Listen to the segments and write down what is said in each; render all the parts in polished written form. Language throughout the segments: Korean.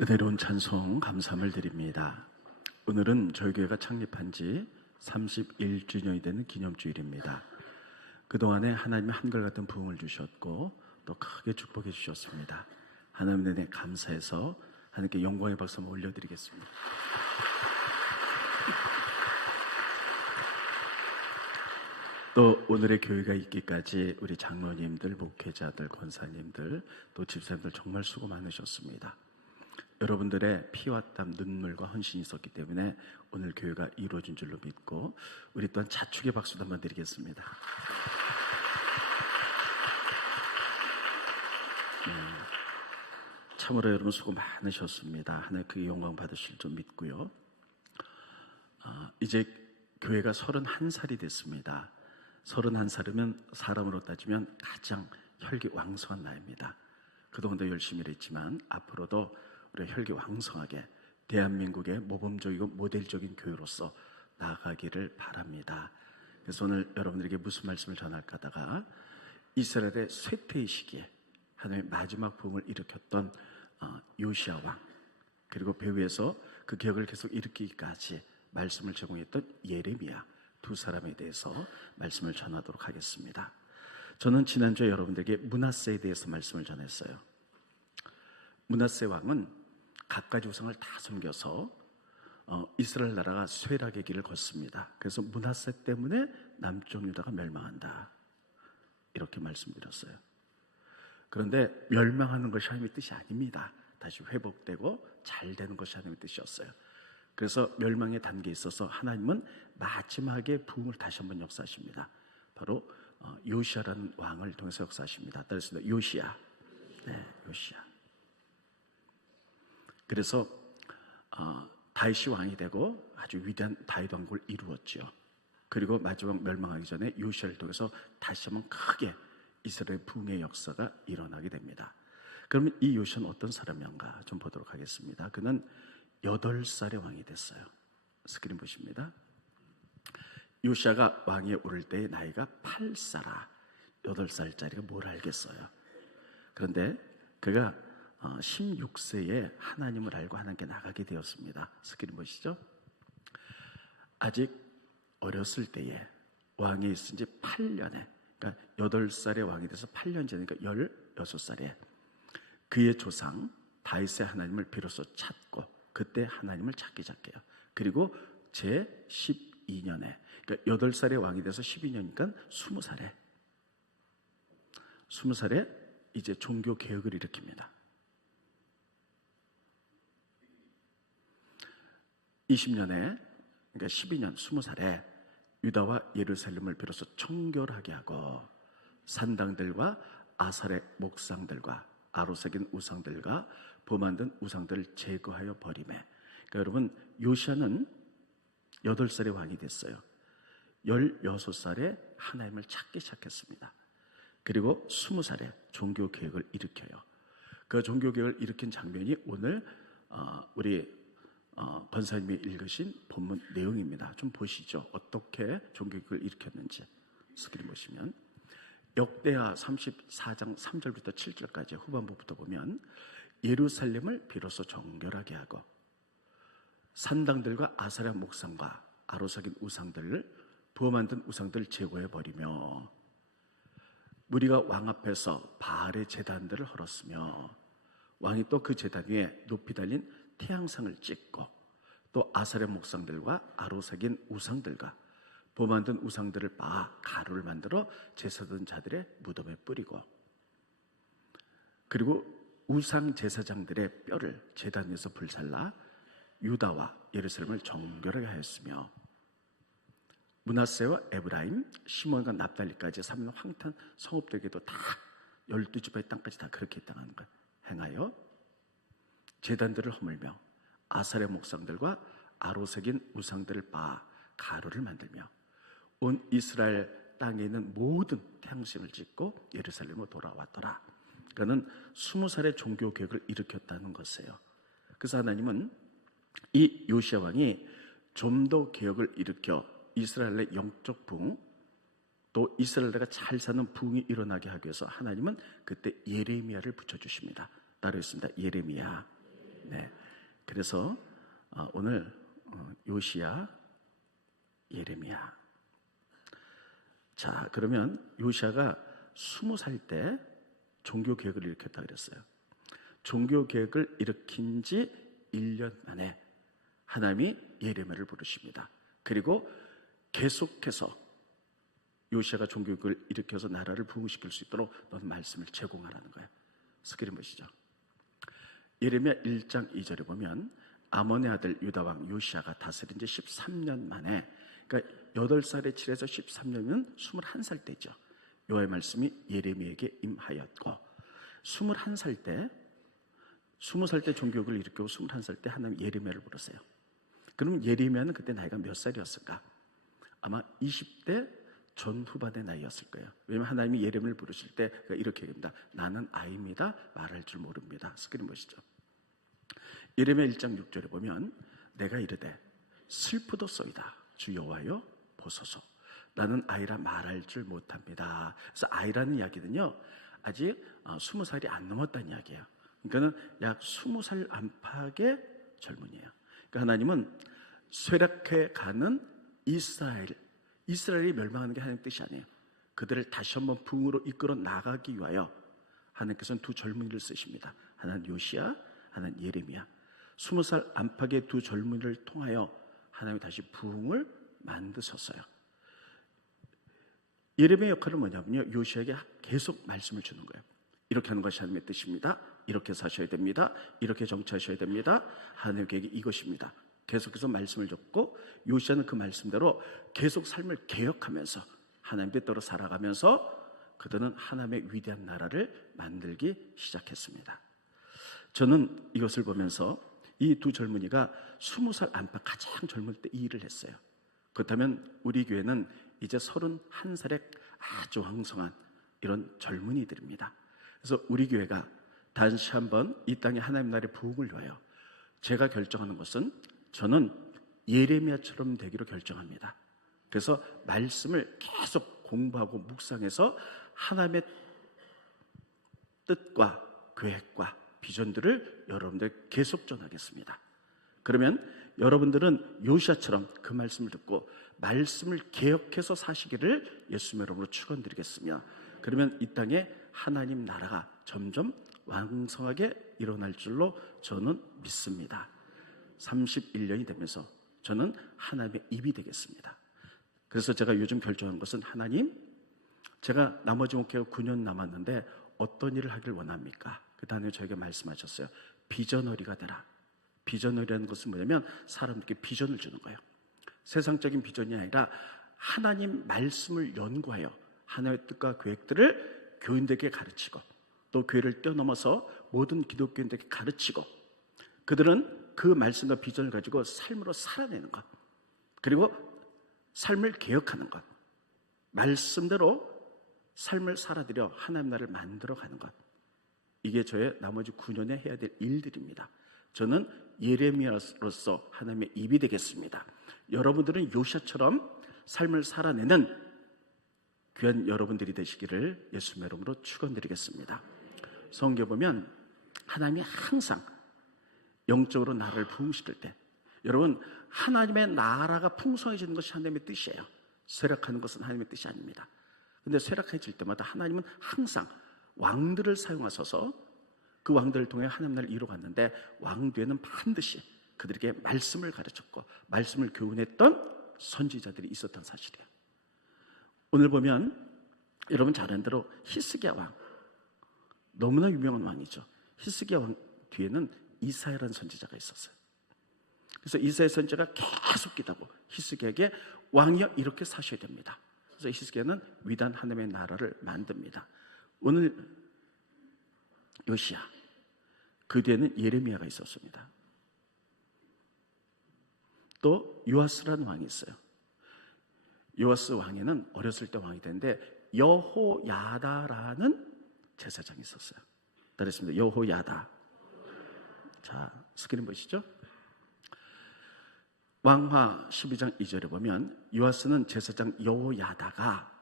은혜로운 찬송 감사함을 드립니다. 오늘은 저희 교회가 창립한 지 31주년이 되는 기념주일입니다. 그동안에 하나님이 한결같은 부흥을 주셨고 또 크게 축복해 주셨습니다. 하나님의 은혜에 감사해서 하나님께 영광의 박수 한번 올려드리겠습니다. 또 오늘의 교회가 있기까지 우리 장로님들, 목회자들, 권사님들, 또 집사님들 정말 수고 많으셨습니다. 여러분들의 피와 땀, 눈물과 헌신이 있었기 때문에 오늘 교회가 이루어진 줄로 믿고 우리 또한 자축의 박수도 한번 드리겠습니다. 참으로 여러분 수고 많으셨습니다. 하나님 그 영광 받으실 줄 믿고요. 이제 교회가 31살이 됐습니다. 31살이면 사람으로 따지면 가장 혈기왕성한 나이입니다. 그동안도 열심히 일했지만 앞으로도 우리 혈기왕성하게 대한민국의 모범적이고 모델적인 교회로서 나아가기를 바랍니다. 그래서 오늘 여러분들에게 무슨 말씀을 전할까 하다가 이스라엘의 쇠퇴의 시기에 하나님의 마지막 부흥을 일으켰던 요시야 왕, 그리고 배후에서 그 기억을 계속 일으키기까지 말씀을 제공했던 예레미야 두 사람에 대해서 말씀을 전하도록 하겠습니다. 저는 지난주에 여러분들에게 므낫세에 대해서 말씀을 전했어요. 므낫세 왕은 갖가지 우상을 다 섬겨서 이스라엘 나라가 쇠락의 길을 걷습니다. 그래서 므낫세 때문에 남쪽 유다가 멸망한다, 이렇게 말씀드렸어요. 그런데 멸망하는 것이 하나님의 뜻이 아닙니다. 다시 회복되고 잘 되는 것이 하나님의 뜻이었어요. 그래서 멸망의 단계에 있어서 하나님은 마지막에 부흥을 다시 한번 역사하십니다. 바로 요시야라는 왕을 통해서 역사하십니다. 따라서 요시야, 요시야. 그래서 다윗이 왕이 되고 아주 위대한 다윗 왕국을 이루었죠. 그리고 마지막 멸망하기 전에 요시야를 통해서 다시 한번 크게 이스라엘 부흥의 역사가 일어나게 됩니다. 그러면 이 요시야는 어떤 사람인가 좀 보도록 하겠습니다. 그는 8살의 왕이 됐어요. 스크린 보십니다. 요시야가 왕위에 오를 때의 나이가 8살아. 8살짜리가 뭘 알겠어요. 그런데 그가 16세에 하나님을 알고 하나님께 나가게 되었습니다. 스크린 보시죠. 아직 어렸을 때에 왕위에 있은 지 8년에, 그러니까 8살에 왕이 돼서 8년 전이니까 16살에 그의 조상 다윗의 하나님을 비로소 찾고 그때 하나님을 찾기 시작해요. 그리고 제 12년에, 그러니까 8살에 왕이 돼서 12년이니까 20살에 이제 종교 개혁을 일으킵니다. 20년에, 그러니까 12년, 20살에 유다와 예루살렘을 비로소 청결하게 하고 산당들과 아사렛 목상들과 아로새긴 우상들과 범만든 우상들을 제거하여 버리매. 그러니까 여러분, 요시야는 8살에 왕이 됐어요. 16살에 하나님을 찾기 시작했습니다. 그리고 20살에 종교개혁을 일으켜요. 그 종교개혁을 일으킨 장면이 오늘 우리 권사님이 읽으신 본문 내용입니다. 좀 보시죠. 어떻게 종교개혁을 일으켰는지 스크린 보시면 역대하 34장 3절부터 7절까지 후반부부터 보면 예루살렘을 비로소 정결하게 하고 산당들과 아사랴 목상과 아로새긴 우상들을 부어 만든 우상들을 제거해버리며 무리가 왕 앞에서 바알의 제단들을 헐었으며 왕이 또 그 제단 위에 높이 달린 태양상을 찍고 또 아사랴 목상들과 아로새긴 우상들과 부어 만든 우상들을 빻아 가루를 만들어 제사던 자들의 무덤에 뿌리고 그리고 우상 제사장들의 뼈를 제단 위에서 불살라 유다와 예루살렘을 정결하게 하였으며 므낫세와 에브라임, 시몬과 납달리까지 3는 황탄 성읍들에게도 다 12지파의 땅까지 다 그렇게 했다는 걸 행하여 제단들을 허물며 아사랴 목상들과 아로새긴 우상들을 빻아 가루를 만들며 온 이스라엘 땅에 있는 모든 태양신을 짓고 예루살렘으로 돌아왔더라. 그는 20살의 종교개혁을 일으켰다는 것이에요. 그래서 하나님은 이 요시야 왕이 좀 더 개혁을 일으켜 이스라엘의 영적 부흥, 또 이스라엘가 잘 사는 부흥이 일어나게 하기 위해서 하나님은 그때 예레미야를 붙여주십니다. 따로 있습니다. 예레미야. 네. 그래서 오늘 요시야, 예레미야. 자, 그러면 요시야가 20살 때 종교 개혁을 일으켰다 그랬어요. 종교 개혁을 일으킨 지 1년 만에 하나님이 예레미야를 부르십니다. 그리고 계속해서 요시야가 종교 개혁을 일으켜서 나라를 부흥시킬 수 있도록 너는 말씀을 제공하라는 거예요. 스크린 보시죠. 예레미야 1장 2절에 보면 아몬의 아들 유다왕 요시야가 다스린 지 13년 만에, 그러니까 8살에 칠해서 13년이면 21살 때죠. 여호와의 말씀이 예레미야에게 임하였고 21살 때 20살 때 종교육을 일으키고 21살 때 하나님 예레미야를 부르세요. 그럼 예레미야는 그때 나이가 몇 살이었을까? 아마 20대 전후반의 나이였을 거예요. 왜냐하면 하나님이 예레미야를 부르실 때 이렇게 얘기합니다. 나는 아이입니다. 말할 줄 모릅니다. 스크린 보시죠. 예레미야 1장 6절에 보면 내가 이르되 슬프도소이다 주 여호와여 보소서 나는 아이라 말할 줄 못합니다. 그래서 아이라는 이야기는요 아직 20살이 안 넘었다는 이야기예요. 그러니까는 약 20살 안팎의 젊은이에요. 그러니까 하나님은 쇠락해 가는 이스라엘이 멸망하는 게 하나님 뜻이 아니에요. 그들을 다시 한번 부흥으로 이끌어 나가기 위하여 하나님께서는 두 젊은이를 쓰십니다. 하나는 요시야, 하나는 예레미야. 20살 안팎의 두 젊은이를 통하여 하나님이 다시 부흥을 만드셨어요. 예레미야 역할은 뭐냐면요, 요시야에게 계속 말씀을 주는 거예요. 이렇게 하는 것이 하나님의 뜻입니다. 이렇게 사셔야 됩니다. 이렇게 정치하셔야 됩니다. 하나님의 계획이 이것입니다. 계속해서 말씀을 줬고 요시야는 그 말씀대로 계속 삶을 개혁하면서 하나님 뜻대로 살아가면서 그들은 하나님의 위대한 나라를 만들기 시작했습니다. 저는 이것을 보면서 이 두 젊은이가 20살 안팎 가장 젊을 때 이 일을 했어요. 그렇다면 우리 교회는 이제 31살의 아주 왕성한 이런 젊은이들입니다. 그래서 우리 교회가 다시 한번 이 땅에 하나님 나라의 부흥을 위하여 제가 결정하는 것은 저는 예레미야처럼 되기로 결정합니다. 그래서 말씀을 계속 공부하고 묵상해서 하나님의 뜻과 계획과 비전들을 여러분들 계속 전하겠습니다. 그러면 여러분들은 요시야처럼 그 말씀을 듣고 말씀을 개혁해서 사시기를 예수님의 이름으로 축원드리겠으며, 그러면 이 땅에 하나님 나라가 점점 왕성하게 일어날 줄로 저는 믿습니다. 31년이 되면서 저는 하나님의 입이 되겠습니다. 그래서 제가 요즘 결정한 것은 하나님, 제가 나머지 목회가 9년 남았는데 어떤 일을 하길 원합니까? 그 다음에 저에게 말씀하셨어요. 비전어리가 되라. 비전어리라는 것은 뭐냐면 사람들에게 비전을 주는 거예요. 세상적인 비전이 아니라 하나님 말씀을 연구하여 하나님의 뜻과 계획들을 교인들에게 가르치고 또 교회를 뛰어넘어서 모든 기독교인들에게 가르치고 그들은 그 말씀과 비전을 가지고 삶으로 살아내는 것, 그리고 삶을 개혁하는 것, 말씀대로 삶을 살아들여 하나님 나라를 만들어가는 것, 이게 저의 나머지 9년에 해야 될 일들입니다. 저는 예레미야로서 하나님의 입이 되겠습니다. 여러분들은 요시야처럼 삶을 살아내는 귀한 여러분들이 되시기를 예수님의 이름으로 축원드리겠습니다. 성경에 보면 하나님이 항상 영적으로 나라를 부흥시킬 때, 여러분 하나님의 나라가 풍성해지는 것이 하나님의 뜻이에요. 쇠락하는 것은 하나님의 뜻이 아닙니다. 그런데 쇠락해질 때마다 하나님은 항상 왕들을 사용하셔서 그 왕들을 통해 하나님 나라를 이루어갔는데 왕 뒤에는 반드시 그들에게 말씀을 가르쳤고 말씀을 교훈했던 선지자들이 있었던 사실이에요. 오늘 보면 여러분 잘 아는 대로 히스기야 왕, 너무나 유명한 왕이죠. 히스기야 왕 뒤에는 이사야라는 선지자가 있었어요. 그래서 이사야 선지자가 계속 기도하고 히스기야에게 왕이여 이렇게 사셔야 됩니다. 그래서 히스기야는 위대한 하나님의 나라를 만듭니다. 오늘 요시야, 그 뒤에는 예레미야가 있었습니다. 또 요아스라는 왕이 있어요. 요아스 왕에는 어렸을 때 왕이 됐는데 여호야다라는 제사장이 있었어요. 그랬습니다. 여호야다. 자, 스크린 보시죠. 왕화 12장 2절에 보면 요아스는 제사장 여호야다가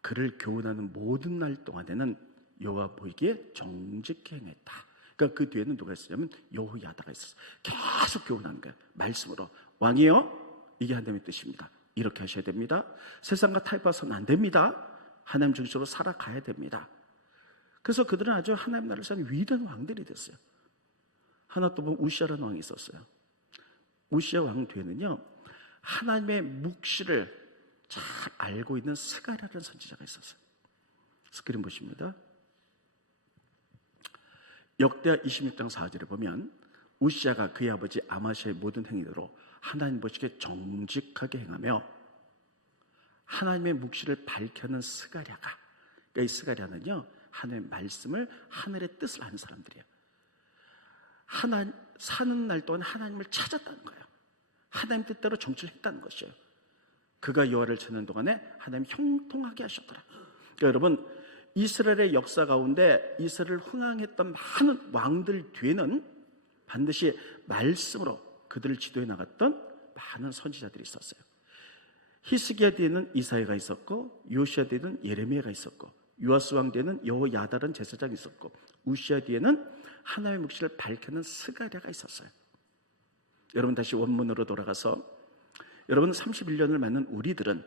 그를 교훈하는 모든 날 동안에는 여호와 보이기에 정직히 행했다. 그러니까 그 뒤에는 누가 있었냐면 여호야다가 있었어요. 계속 교훈하는 거예요. 말씀으로. 왕이요, 이게 하나님의 뜻입니다. 이렇게 하셔야 됩니다. 세상과 타협해서는 안 됩니다. 하나님 중심으로 살아가야 됩니다. 그래서 그들은 아주 하나님 나라를 사는 위대한 왕들이 됐어요. 하나 또 보면 우시아라는 왕이 있었어요. 우시아 왕 뒤에는요, 하나님의 묵시를 잘 알고 있는 스가랴라는 선지자가 있었어요. 스크린 보십니다. 역대하 26장 4절에 보면 우시아가 그의 아버지 아마시아의 모든 행위대로 하나님 보시기에 정직하게 행하며 하나님의 묵시를 밝혀는 스가랴가, 그러니까 이 스가랴는요, 하나님의 말씀을, 하늘의 뜻을 아는 사람들이에요. 사는 날 동안 하나님을 찾았다는 거예요. 하나님 뜻대로 정치를 했다는 것이에요. 그가 여호와를 찾는 동안에 하나님 형통하게 하셨더라. 그러니까 여러분, 이스라엘의 역사 가운데 이스라엘을 흥황했던 많은 왕들 뒤에는 반드시 말씀으로 그들을 지도해 나갔던 많은 선지자들이 있었어요. 히스기야 뒤에는 이사야가 있었고, 요시야 뒤에는 예레미야가 있었고, 요아스 왕 뒤에는 여호야다라는 제사장이 있었고, 우시야 뒤에는 하나님의 묵시를 밝히는 스가랴가 있었어요. 여러분, 다시 원문으로 돌아가서 여러분, 31년을 맞는 우리들은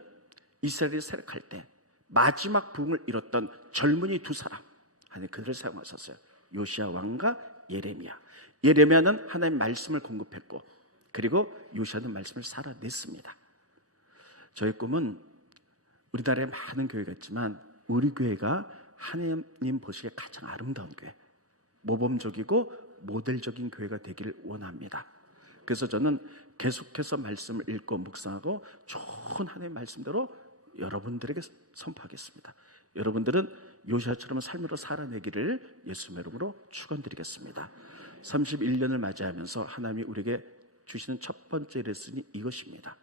이스라엘이 세력할 때 마지막 부흥을 이뤘던 젊은이 두 사람, 아니 그들을 사용하셨어요. 요시야 왕과 예레미야. 예레미야는 하나님의 말씀을 공급했고, 그리고 요시야는 말씀을 살아냈습니다. 저의 꿈은 우리나라에 많은 교회가 있지만 우리 교회가 하나님 보시기에 가장 아름다운 교회, 모범적이고 모델적인 교회가 되기를 원합니다. 그래서 저는 계속해서 말씀을 읽고 묵상하고 좋은 하나님의 말씀대로 여러분들에게 선포하겠습니다. 여러분들은 요시야처럼 삶으로 살아내기를 예수님의 이름으로 축원드리겠습니다. 31년을 맞이하면서 하나님이 우리에게 주시는 첫 번째 레슨이 이것입니다.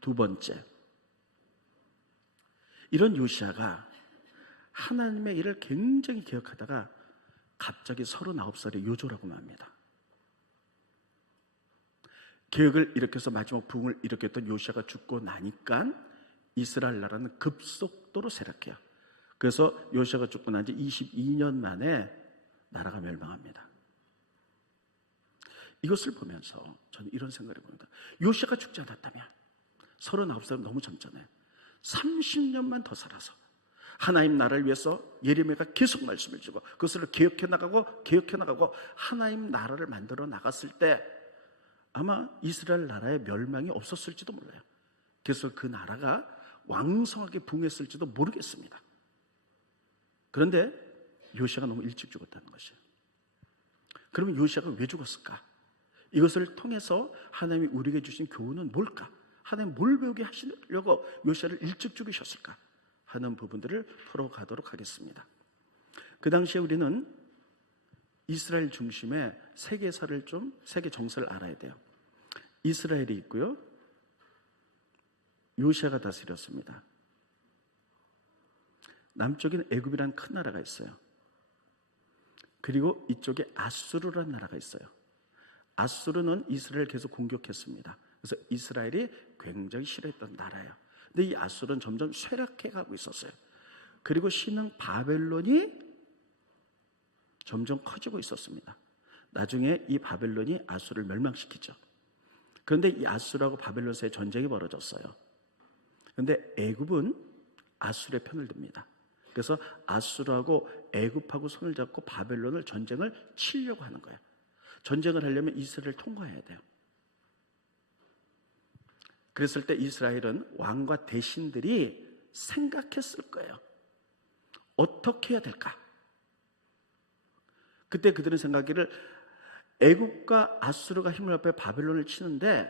두 번째, 이런 요시야가 하나님의 일을 굉장히 기억하다가 갑자기 39살에 요조라고 합니다. 계획을 일으켜서 마지막 부흥을 일으켰던 요시야가 죽고 나니까 이스라엘 나라는 급속도로 쇠락해요. 그래서 요시야가 죽고 난 지 22년 만에 나라가 멸망합니다. 이것을 보면서 저는 이런 생각을 해봅니다. 요시야가 죽지 않았다면 39살은 너무 젊잖아요. 30년만 더 살아서 하나님 나라를 위해서 예레미야가 계속 말씀을 주고 그것을 개혁해 나가고 하나님 나라를 만들어 나갔을 때 아마 이스라엘 나라의 멸망이 없었을지도 몰라요. 그래서 그 나라가 왕성하게 부흥했을지도 모르겠습니다. 그런데 요시야가 너무 일찍 죽었다는 것이에요. 그러면 요시야가 왜 죽었을까? 이것을 통해서 하나님이 우리에게 주신 교훈은 뭘까? 하나님 뭘 배우게 하시려고 요시야를 일찍 죽이셨을까? 하는 부분들을 풀어가도록 하겠습니다. 그 당시에 우리는 이스라엘 중심의 세계사를 세계 정세를 알아야 돼요. 이스라엘이 있고요, 요시야가 다스렸습니다. 남쪽에는 애굽이라는 큰 나라가 있어요. 그리고 이쪽에 아수르라는 나라가 있어요. 아수르는 이스라엘을 계속 공격했습니다. 그래서 이스라엘이 굉장히 싫어했던 나라예요. 근데 이 아수르는 점점 쇠락해 가고 있었어요. 그리고 신흥 바벨론이 점점 커지고 있었습니다. 나중에 이 바벨론이 아수르를 멸망시키죠. 그런데 이 아수르하고 바벨론 사이에 전쟁이 벌어졌어요. 그런데 애굽은 아수르의 편을 듭니다. 그래서 아수르하고 애굽하고 손을 잡고 바벨론을 전쟁을 치려고 하는 거예요. 전쟁을 하려면 이스라엘을 통과해야 돼요. 그랬을 때 이스라엘은 왕과 대신들이 생각했을 거예요. 어떻게 해야 될까? 그때 그들은 생각하기를 애굽과 아수르가 힘을 합해 바벨론을 치는데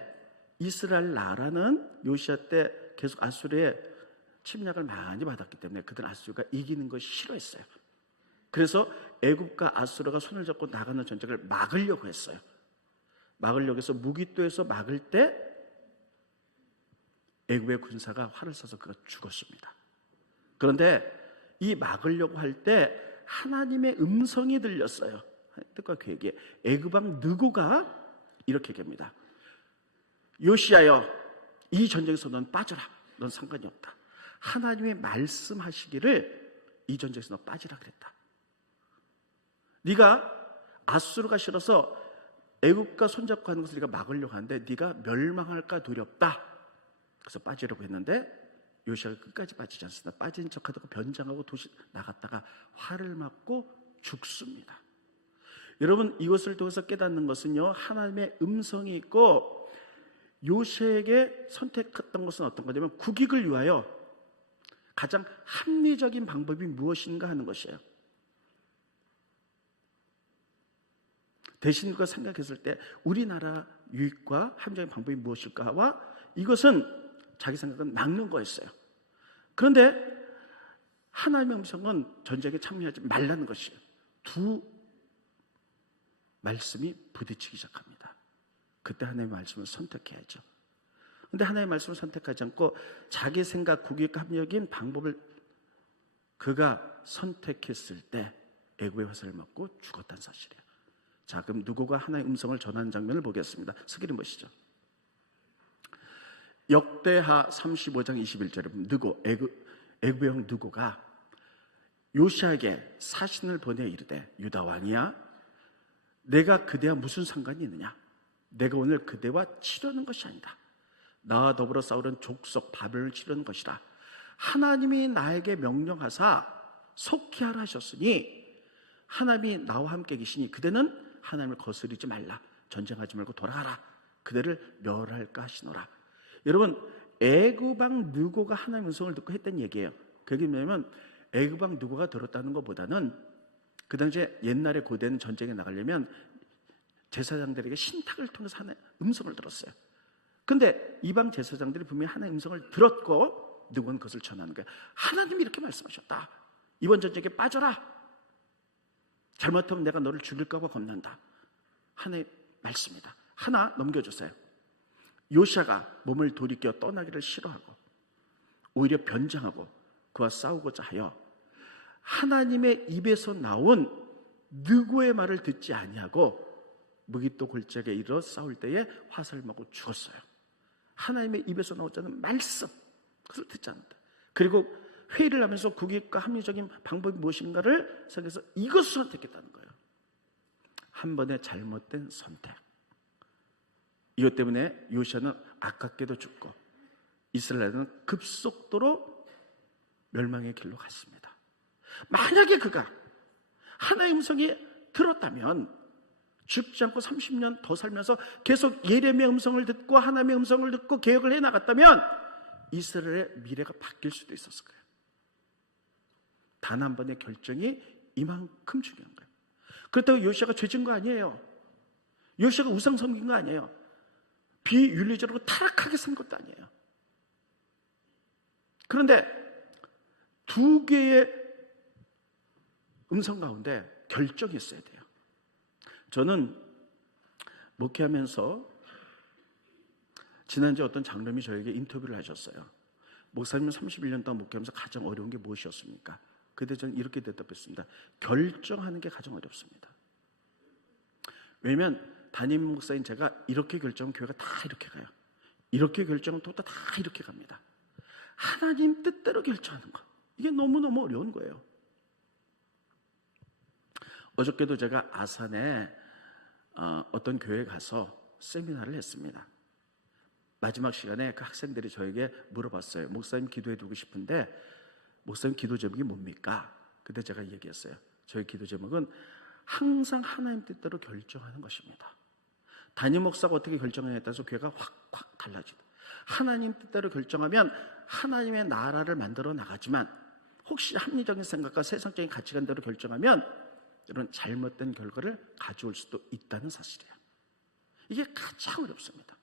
이스라엘 나라는 요시야 때 계속 아수르의 침략을 많이 받았기 때문에 그들은 아수르가 이기는 것이 싫어했어요. 그래서 애굽과 아수르가 손을 잡고 나가는 전쟁을 막으려고 했어요. 막으려고 해서 무기또에서 막을 때 애굽의 군사가 활을 쏴서 그가 죽었습니다. 그런데 이 막으려고 할 때 하나님의 음성이 들렸어요. 뜻과 계획에 애굽 왕 느고가 이렇게 얘기합니다. 요시야여, 이 전쟁에서 넌 빠져라. 넌 상관이 없다. 하나님의 말씀하시기를 이 전쟁에서 너 빠지라 그랬다. 네가 아수르가 싫어서 애굽과 손잡고 하는 것을 네가 막으려고 하는데 네가 멸망할까 두렵다. 그래서 빠지려고 했는데 요시아가 끝까지 빠지지 않습니다. 빠진 척하다가 변장하고 도시 나갔다가 활을 맞고 죽습니다. 여러분, 이것을 통해서 깨닫는 것은요, 하나님의 음성이 있고 요시아에게 선택했던 것은 어떤 거냐면 국익을 위하여 가장 합리적인 방법이 무엇인가 하는 것이에요. 대신 그가 생각했을 때 우리나라 유익과 합리적인 방법이 무엇일까와 이것은 자기 생각은 막는 거였어요. 그런데 하나님의 음성은 전쟁에 참여하지 말라는 것이에요. 두 말씀이 부딪히기 시작합니다. 그때 하나님의 말씀을 선택해야죠. 그런데 하나님의 말씀을 선택하지 않고 자기 생각, 국익과 합리적인 방법을 그가 선택했을 때 애굽의 화살을 맞고 죽었다는 사실이에요. 자, 그럼 누구가 하나님의 음성을 전하는 장면을 보겠습니다. 스크린 보시죠. 역대하 35장 21절에 보면 누구, 애굽의 형 누구가 요시아에게 사신을 보내 이르되 유다 왕이야, 내가 그대와 무슨 상관이 있느냐? 내가 오늘 그대와 치려는 것이 아니다. 나와 더불어 싸우는 족속 바벨론을 치려는 것이라. 하나님이 나에게 명령하사 속히 하라 하셨으니 하나님이 나와 함께 계시니 그대는 하나님을 거스르지 말라. 전쟁하지 말고 돌아가라. 그대를 멸할까 하시노라. 여러분, 애굽 왕 느고가 하나님의 음성을 듣고 했던 얘기예요. 그게 뭐냐면 애굽 왕 느고가 들었다는 것보다는 그 당시에 옛날에 고대는 전쟁에 나가려면 제사장들에게 신탁을 통해서 하나님의 음성을 들었어요. 근데 이방 제사장들이 분명히 하나님의 음성을 들었고 느고는 그것을 전하는 거예요. 하나님이 이렇게 말씀하셨다. 이번 전쟁에 빠져라. 잘못하면 내가 너를 죽일까 봐 겁난다. 하나의 말씀이다. 하나 넘겨주세요. 요시아가 몸을 돌이켜 떠나기를 싫어하고 오히려 변장하고 그와 싸우고자 하여 하나님의 입에서 나온 느고의 말을 듣지 아니하고 무기또 골짜기에 이르러 싸울 때에 화살을 맞고 죽었어요. 하나님의 입에서 나오자는 말씀, 그것을 듣지 않는다. 그리고 회의를 하면서 국익과 합리적인 방법이 무엇인가를 생각해서 이것을 선택했다는 거예요. 한 번의 잘못된 선택. 이것 때문에 요시아는 아깝게도 죽고 이스라엘은 급속도로 멸망의 길로 갔습니다. 만약에 그가 하나님의 음성이 들었다면 죽지 않고 30년 더 살면서 계속 예레미야의 음성을 듣고 하나님의 음성을 듣고 개혁을 해나갔다면 이스라엘의 미래가 바뀔 수도 있었을 거예요. 단 한 번의 결정이 이만큼 중요한 거예요. 그렇다고 요시아가 죄진 거 아니에요. 요시아가 우상 섬긴 거 아니에요. 비윤리적으로 타락하게 산 것도 아니에요. 그런데 두 개의 음성 가운데 결정이 있어야 돼요. 저는 목회하면서 지난주에 어떤 장로님이 저에게 인터뷰를 하셨어요. 목사님은 31년 동안 목회하면서 가장 어려운 게 무엇이었습니까? 그때 저는 이렇게 대답했습니다. 결정하는 게 가장 어렵습니다. 왜냐하면 담임 목사인 제가 이렇게 결정하면 교회가 다 이렇게 가요. 이렇게 결정하면 또 다 이렇게 갑니다. 하나님 뜻대로 결정하는 거, 이게 너무너무 어려운 거예요. 어저께도 제가 아산에 어떤 교회에 가서 세미나를 했습니다. 마지막 시간에 그 학생들이 저에게 물어봤어요. 목사님 기도해 두고 싶은데 목사님 기도 제목이 뭡니까? 그때 제가 얘기했어요. 저희 기도 제목은 항상 하나님 뜻대로 결정하는 것입니다. 담임 목사가 어떻게 결정하냐에 따라서 교회가 확 달라지고, 하나님 뜻대로 결정하면 하나님의 나라를 만들어 나가지만 혹시 합리적인 생각과 세상적인 가치관대로 결정하면 이런 잘못된 결과를 가져올 수도 있다는 사실이에요. 이게 가장 어렵습니다.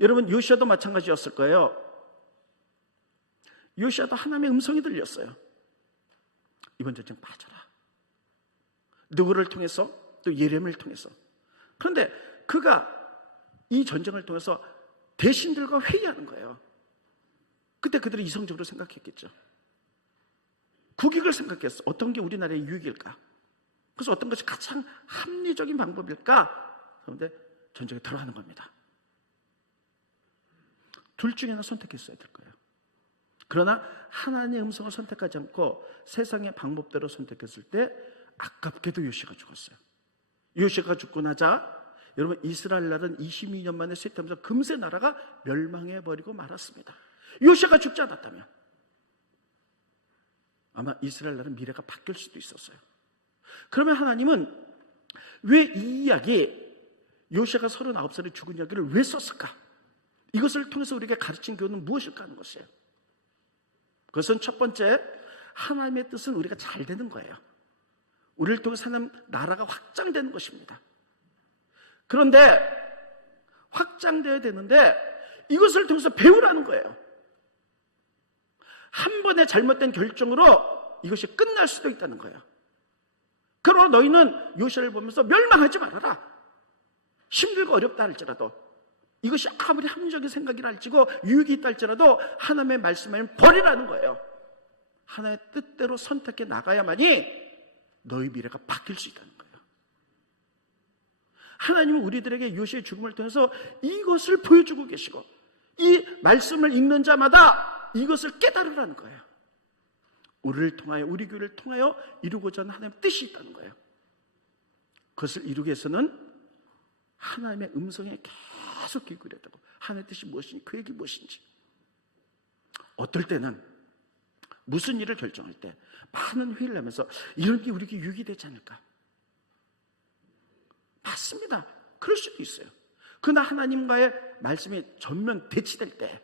여러분, 요시아도 마찬가지였을 거예요. 요시아도 하나님의 음성이 들렸어요. 이번 전쟁 빠져라. 누구를 통해서? 또 예레미야를 통해서. 그런데 그가 이 전쟁을 통해서 대신들과 회의하는 거예요. 그때 그들이 이성적으로 생각했겠죠. 국익을 생각했어. 어떤 게 우리나라의 유익일까? 그래서 어떤 것이 가장 합리적인 방법일까? 그런데 전쟁에 들어가는 겁니다. 둘 중에 하나 선택했어야 될 거예요. 그러나 하나님의 음성을 선택하지 않고 세상의 방법대로 선택했을 때 아깝게도 요시아가 죽었어요. 요시아가 죽고 나자 여러분 이스라엘 나라는 22년 만에 쇠퇴하면서 금세 나라가 멸망해버리고 말았습니다. 요시아가 죽지 않았다면 아마 이스라엘 나라는 미래가 바뀔 수도 있었어요. 그러면 하나님은 왜 이 이야기, 요시아가 39살에 죽은 이야기를 왜 썼을까? 이것을 통해서 우리에게 가르친 교훈은 무엇일까 하는 것이에요. 그것은 첫 번째, 하나님의 뜻은 우리가 잘 되는 거예요. 우리를 통해서 하나님 나라가 확장되는 것입니다. 그런데 확장되어야 되는데 이것을 통해서 배우라는 거예요. 한 번의 잘못된 결정으로 이것이 끝날 수도 있다는 거예요. 그러나 너희는 요시아를 보면서 멸망하지 말아라. 힘들고 어렵다 할지라도, 이것이 아무리 합리적인 생각이라 할지고 유익이 있다 할지라도 하나님의 말씀을 버리라는 거예요. 하나님의 뜻대로 선택해 나가야만이 너희 미래가 바뀔 수 있다는 거예요. 하나님은 우리들에게 요시아의 죽음을 통해서 이것을 보여주고 계시고, 이 말씀을 읽는 자마다 이것을 깨달으라는 거예요. 우리를 통하여, 우리 교회를 통하여 이루고자 하는 하나님의 뜻이 있다는 거예요. 그것을 이루기 위해서는 하나님의 음성에 계속 귀 기울여야 되고, 하나님의 뜻이 무엇인지, 계획이 무엇인지. 어떨 때는 무슨 일을 결정할 때 많은 회의를 하면서 이런 게 우리에게 유익이 되지 않을까? 맞습니다. 그럴 수도 있어요. 그러나 하나님과의 말씀이 전면 대치될 때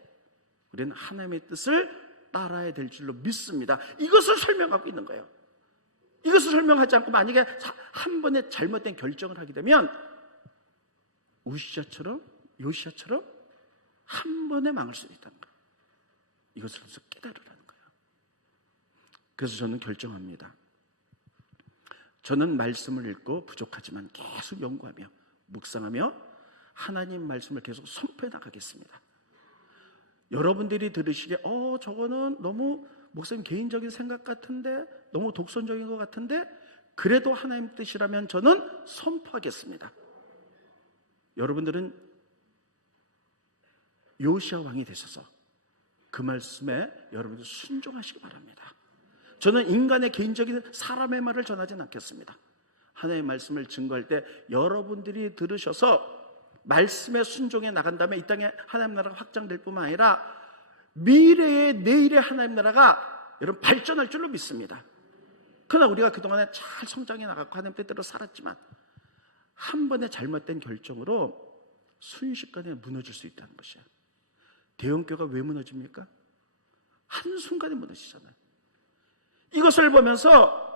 우리는 하나님의 뜻을 따라야 될 줄로 믿습니다. 이것을 설명하고 있는 거예요. 이것을 설명하지 않고 만약에 한 번에 잘못된 결정을 하게 되면 요시아처럼 한 번에 망할 수도 있다는 거예요. 이것을 통해서 깨달으라는 거예요. 그래서 저는 결정합니다. 저는 말씀을 읽고 부족하지만 계속 연구하며 묵상하며 하나님 말씀을 계속 선포해 나가겠습니다. 여러분들이 들으시기에 저거는 너무 목사님 개인적인 생각 같은데, 너무 독선적인 것 같은데, 그래도 하나님 뜻이라면 저는 선포하겠습니다. 여러분들은 요시아 왕이 되셔서 그 말씀에 여러분들 순종하시기 바랍니다. 저는 인간의 개인적인 사람의 말을 전하지는 않겠습니다. 하나님의 말씀을 증거할 때 여러분들이 들으셔서 말씀에 순종해 나간 다음에 이 땅에 하나님 나라가 확장될 뿐만 아니라 미래의 내일의 하나님 나라가 여러분 발전할 줄로 믿습니다. 그러나 우리가 그동안에 잘 성장해 나갔고 하나님 뜻대로 살았지만 한 번의 잘못된 결정으로 순식간에 무너질 수 있다는 것이에요. 대형교회가 왜 무너집니까? 한순간에 무너지잖아요. 이것을 보면서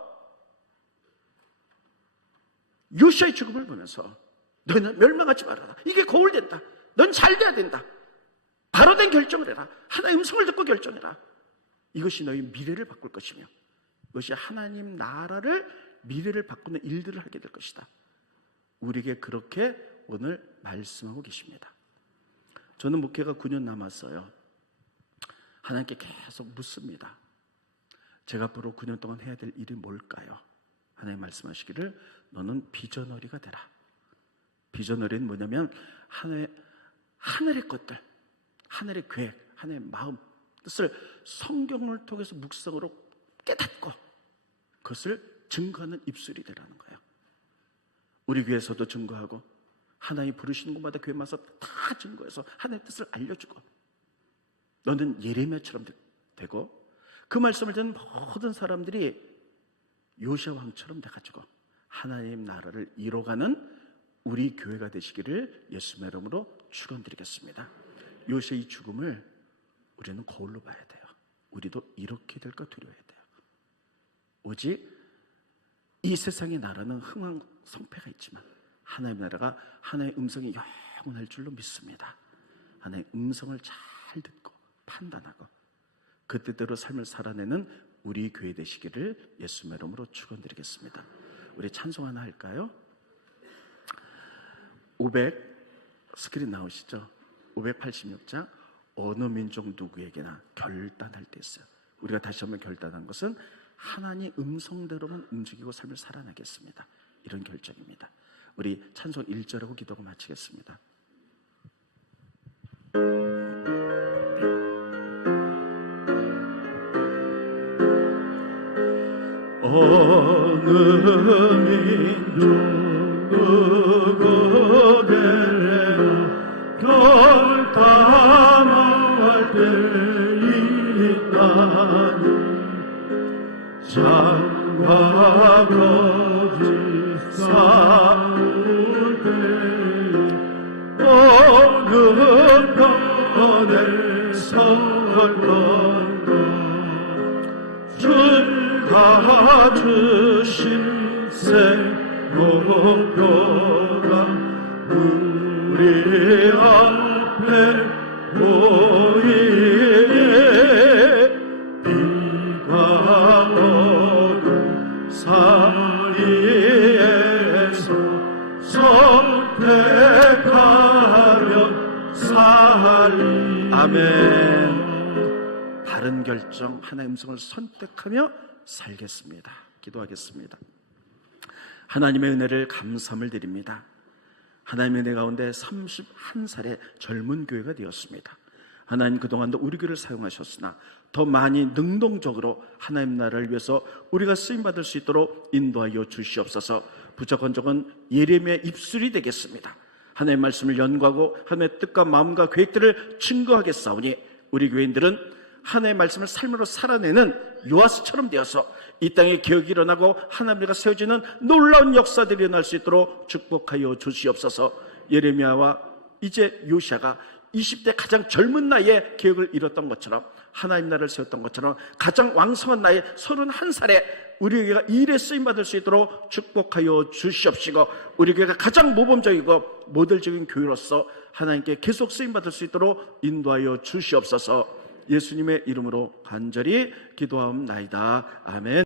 요시아의 죽음을 보면서 너희는 멸망하지 말아라. 이게 거울된다. 넌 잘 돼야 된다. 바로 된 결정을 해라. 하나의 음성을 듣고 결정해라. 이것이 너희 미래를 바꿀 것이며 이것이 하나님 나라를 미래를 바꾸는 일들을 하게 될 것이다. 우리에게 그렇게 오늘 말씀하고 계십니다. 저는 목회가 9년 남았어요. 하나님께 계속 묻습니다. 제가 앞으로 9년 동안 해야 될 일이 뭘까요? 하나님 말씀하시기를 너는 비저너리가 되라. 비저너리는 뭐냐면 하늘의 것들, 하늘의 계획, 하늘의 마음, 뜻을 성경을 통해서 묵상으로 깨닫고 그것을 증거하는 입술이 되라는 거예요. 우리 교회에서도 증거하고 하나님 부르시는 곳마다 교회 와서 다 증거해서 하나님의 뜻을 알려주고, 너는 예레미야처럼 되고 그 말씀을 듣는 모든 사람들이 요시아 왕처럼 돼가지고 하나님 나라를 이뤄가는 우리 교회가 되시기를 예수님의 이름으로 축원드리겠습니다. 요시아의 죽음을 우리는 거울로 봐야 돼요. 우리도 이렇게 될까 두려워야 돼요. 오직 이 세상의 나라는 흥황성패가 있지만 하나님의 나라가 하나의 음성이 영원할 줄로 믿습니다. 하나의 음성을 잘 듣고 판단하고 그 뜻대로 삶을 살아내는 우리 교회 되시기를 예수님의 이름으로 축원드리겠습니다. 우리 찬송 하나 할까요? 스크린 나오시죠? 586장 어느 민족 누구에게나 결단할 때 있어요. 우리가 다시 한번 결단한 것은 하나님 음성대로만 움직이고 삶을 살아나겠습니다. 이런 결정입니다. 우리 찬송 1절하고 기도하고 마치겠습니다. 어느 민족 그곳에 겨울 탐험할 때 있다니 장과 거짓 싸울 때 어느 편에 설 건가 주가 주신 새 목표가 우리 앞에 보이네 비가 어둠 사이에서 선택하면 살리 아멘. 바른 결정, 하나님의 음성을 선택하며 살겠습니다. 기도하겠습니다. 하나님의 은혜를 감사함을 드립니다. 하나님의 은혜 가운데 31살의 젊은 교회가 되었습니다. 하나님 그동안도 우리 교회를 사용하셨으나 더 많이 능동적으로 하나님 나라를 위해서 우리가 쓰임받을 수 있도록 인도하여 주시옵소서. 부족한 적은 예레미야의 입술이 되겠습니다. 하나님의 말씀을 연구하고 하나님의 뜻과 마음과 계획들을 증거하겠사오니 우리 교인들은 하나님의 말씀을 삶으로 살아내는 요아스처럼 되어서 이 땅에 개혁이 일어나고 하나님과 세워지는 놀라운 역사들이 일어날 수 있도록 축복하여 주시옵소서. 예레미야와 이제 요시야가 20대 가장 젊은 나이에 개혁을 이뤘던 것처럼 하나님 나라를 세웠던 것처럼 가장 왕성한 나이 31살에 우리 교회가 이 일에 쓰임받을 수 있도록 축복하여 주시옵시고 우리 교회가 가장 모범적이고 모델적인 교회로서 하나님께 계속 쓰임받을 수 있도록 인도하여 주시옵소서. 예수님의 이름으로 간절히 기도하옵나이다. 아멘.